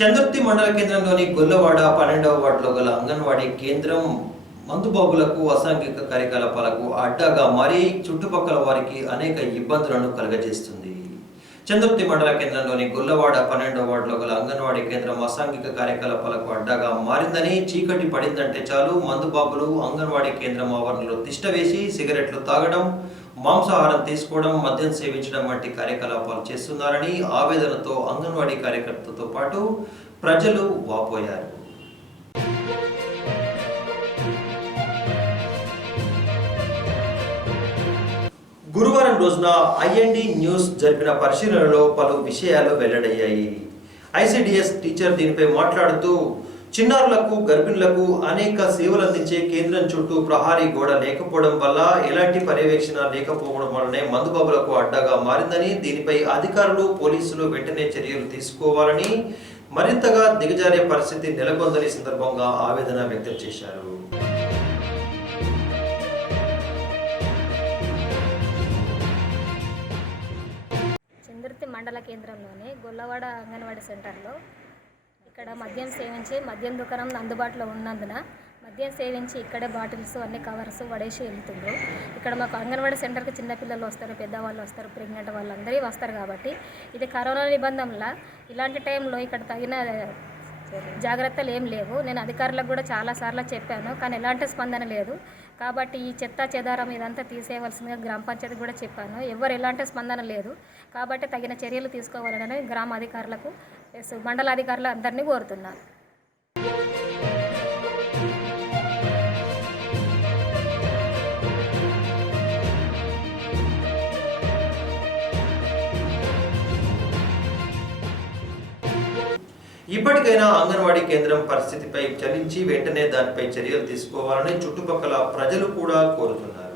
చంద్రుర్తి మండల కేంద్రంలోని గొల్లవాడ పన్నెండవ వార్డులో గల అంగన్వాడీ కేంద్రం మందుబాబులకు అసాంఘిక కార్యకలాపాలకు అడ్డాగా మారి చుట్టుపక్కల వారికి అనేక ఇబ్బందులను కలుగజేస్తుంది. చంద్రుర్తి మండల కేంద్రంలోని గొల్లవాడ పన్నెండవ వార్డులో గల అంగన్వాడీ కేంద్రం అసాంఘిక కార్యకలాపాలకు అడ్డాగా మారిందని చీకటి పడిందంటే చాలు. మందుబాబులు అంగన్వాడీ కేంద్రం ఆవరణలో తిష్టవేసి సిగరెట్లు తాగడం మాంసాహారం తీసుకోవడం మద్యం సేవించడం వంటి కార్యకలాపాలు చేస్తున్నారని ఆవేదనతో అంగన్వాడీ కార్యకర్తలతో పాటు ప్రజలు వాపోయారు. గురువారం రోజున ఐఎన్డి న్యూస్ జరిపిన పరిశీలనలో పలు విషయాలు వెల్లడయ్యాయి. ఐసిడిఎస్ టీచర్ దీనిపై మాట్లాడుతూ చిన్నారులకు గర్భిణులకు అనేక సేవలు అందించే కేంద్రం చుట్టూ ప్రహారీ గోడ లేకపోవడం వల్ల ఎలాంటి పర్యవేక్షణ లేకపోవడం వల్లనే మందుబాబులకు అడ్డాగా మారిందని దీనిపై అధికారులు పోలీసులు వెంటనే చర్యలు తీసుకోవాలని మరింతగా దిగజారే పరిస్థితి నెలకొందని సందర్భంగా ఆవేదన వ్యక్తం చేశారు. మండల కేంద్రంలోని గొల్లవాడ అంగన్వాడీ సెంటర్లో ఇక్కడ మద్యం సేవించి మద్యం దుకాణం అందుబాటులో ఉన్నందున మద్యం సేవించి ఇక్కడే బాటిల్స్ అన్ని కవర్స్ పడేసి వెళ్తుండ్రు. ఇక్కడ మాకు అంగన్వాడీ సెంటర్కి చిన్నపిల్లలు వస్తారు పెద్దవాళ్ళు వస్తారు ప్రెగ్నెంట్ వాళ్ళందరూ వస్తారు కాబట్టి ఇది కరోనా నిబంధనల. ఇలాంటి టైంలో ఇక్కడ తగిన జాగ్రత్తలు ఏం లేవు. నేను అధికారులకు కూడా చాలాసార్లు చెప్పాను కానీ ఎలాంటి స్పందన లేదు. కాబట్టి ఈ చెత్త చెదారం ఇదంతా తీసేయవలసిందిగా గ్రామ పంచాయతీ కూడా చెప్పాను. ఎవరు ఎలాంటి స్పందన లేదు. కాబట్టి తగిన చర్యలు తీసుకోవాలని గ్రామ అధికారులకు ఎస్ మండలాధికారులు అందరినీ కోరుతున్నారు. ఇప్పటికైనా అంగన్వాడీ కేంద్రం పరిస్థితిపై చలించి వెంటనే దానిపై చర్యలు తీసుకోవాలని చుట్టుపక్కల ప్రజలు కూడా కోరుతున్నారు.